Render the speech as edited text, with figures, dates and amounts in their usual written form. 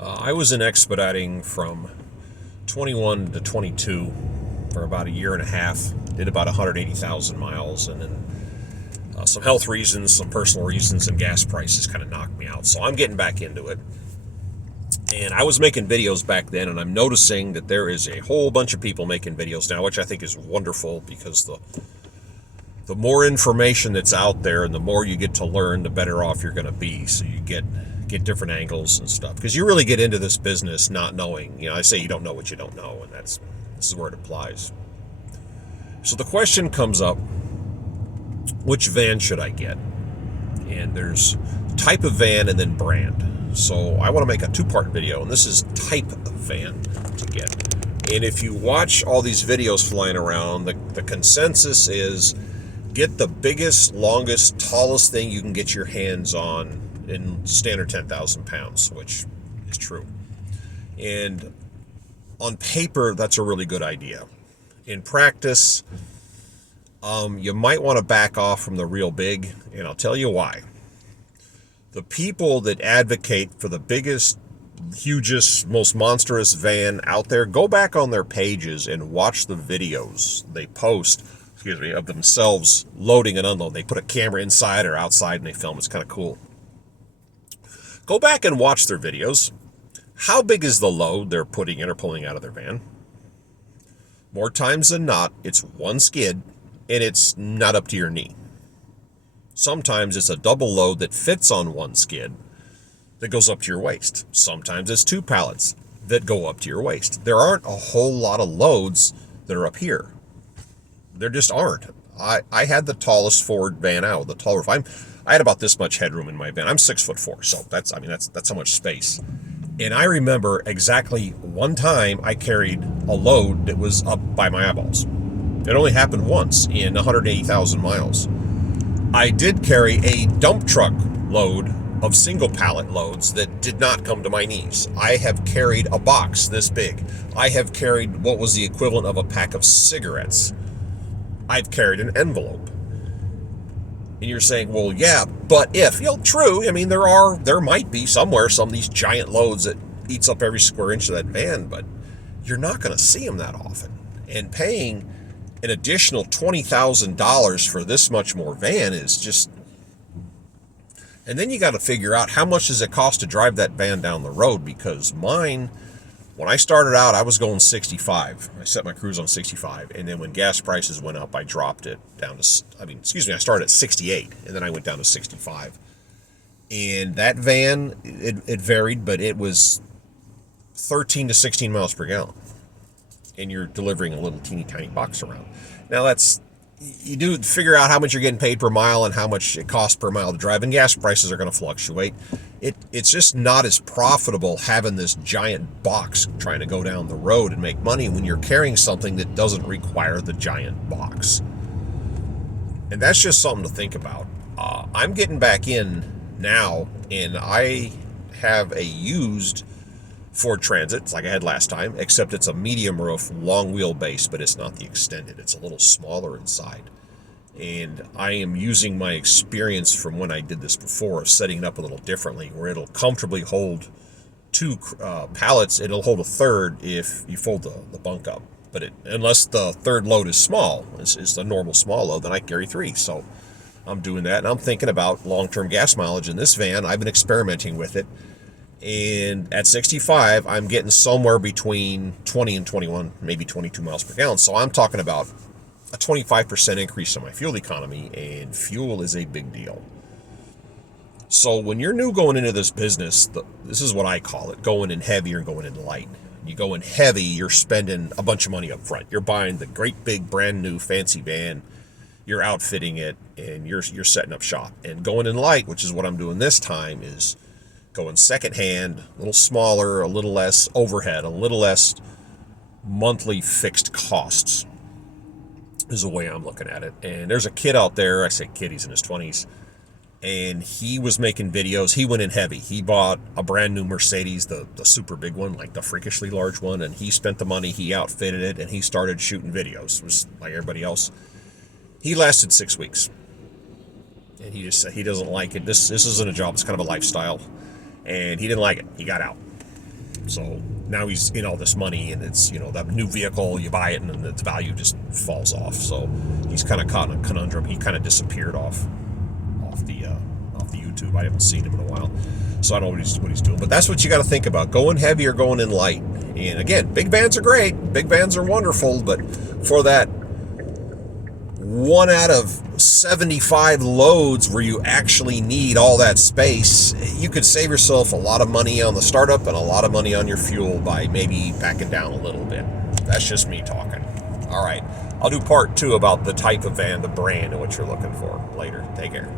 I was in expediting from 21 to 22 for about a year and a half. Did about 180,000 miles, and then some health reasons, some personal reasons, and gas prices kind of knocked me out. So I'm getting back into it. And I was making videos back then, and I'm noticing that there is a whole bunch of people making videos now, which I think is wonderful because the more information that's out there and the more you get to learn, the better off you're going to be. So you get different angles and stuff, because you really get into this business not knowing. I say you don't know what you don't know, and this is where it applies. So the question comes up, which van should I get? And there's type of van and then brand. So I want to make a two-part video, and this is type of van to get. And if you watch all these videos flying around, the consensus is get the biggest, longest, tallest thing you can get your hands on in standard 10,000 pounds, which is true. And on paper, that's a really good idea. In practice, you might want to back off from the real big, and I'll tell you why. The people that advocate for the biggest, hugest, most monstrous van out there, go back on their pages and watch the videos they post, of themselves loading and unloading. They put a camera inside or outside and they film. It's kind of cool. Go back and watch their videos. How big is the load they're putting in or pulling out of their van? More times than not, it's one skid, and it's not up to your knee. Sometimes it's a double load that fits on one skid that goes up to your waist. Sometimes it's two pallets that go up to your waist. There aren't a whole lot of loads that are up here. There just aren't. I had the tallest Ford van out, the taller. I had about this much headroom in my van. I'm 6'4", so that's how much space. And I remember exactly one time I carried a load that was up by my eyeballs. It only happened once in 180,000 miles. I did carry a dump truck load of single pallet loads that did not come to my knees. I have carried a box this big. I have carried what was the equivalent of a pack of cigarettes. I've carried an envelope. And you're saying, well, yeah, but if, true. There might be somewhere some of these giant loads that eats up every square inch of that van, but you're not going to see them that often. And paying an additional $20,000 for this much more van is just... And then you got to figure out how much does it cost to drive that van down the road, because mine, when I started out, I was going 65. I set my cruise on 65, and then when gas prices went up, I dropped it down to, I started at 68, and then I went down to 65. And that van, it varied, but it was 13 to 16 miles per gallon. And you're delivering a little teeny tiny box around. Now you do figure out how much you're getting paid per mile and how much it costs per mile to drive, and gas prices are going to fluctuate. It's just not as profitable having this giant box trying to go down the road and make money when you're carrying something that doesn't require the giant box. And that's just something to think about. I'm getting back in now, and I have a used Ford Transit, it's like I had last time, except it's a medium roof, long wheelbase, but it's not the extended. It's a little smaller inside. And I am using my experience from when I did this before of setting it up a little differently, where it'll comfortably hold two pallets. It'll hold a third if you fold the bunk up. But unless the third load is small, is the normal small load, then I carry three. So I'm doing that, and I'm thinking about long-term gas mileage in this van. I've been experimenting with it. And at 65, I'm getting somewhere between 20 and 21, maybe 22 miles per gallon. So I'm talking about a 25% increase in my fuel economy, and fuel is a big deal. So when you're new going into this business, this is what I call it, going in heavy or going in light. You go in heavy, you're spending a bunch of money up front. You're buying the great big brand new fancy van, you're outfitting it, and you're setting up shop. And going in light, which is what I'm doing this time, is going secondhand, a little smaller, a little less overhead, a little less monthly fixed costs is the way I'm looking at it. And there's a kid out there, I say kid, he's in his 20s, and he was making videos. He went in heavy. He bought a brand new Mercedes, the super big one, like the freakishly large one, and he spent the money, he outfitted it, and he started shooting videos. It was like everybody else. He lasted 6 weeks. And he doesn't like it. This isn't a job, it's kind of a lifestyle. And he didn't like it. He got out. So now he's in all this money, and it's, that new vehicle, you buy it, and then its value just falls off. So he's kind of caught in a conundrum. He kind of disappeared off the YouTube. I haven't seen him in a while, so I don't know what he's doing. But that's what you got to think about: going heavy or going in light. And again, big vans are great. Big vans are wonderful, but for that 1 out of 75 loads where you actually need all that space, you could save yourself a lot of money on the startup and a lot of money on your fuel by maybe backing down a little bit. That's just me talking. All right, I'll do part 2 about the type of van, the brand, and what you're looking for later. Take care.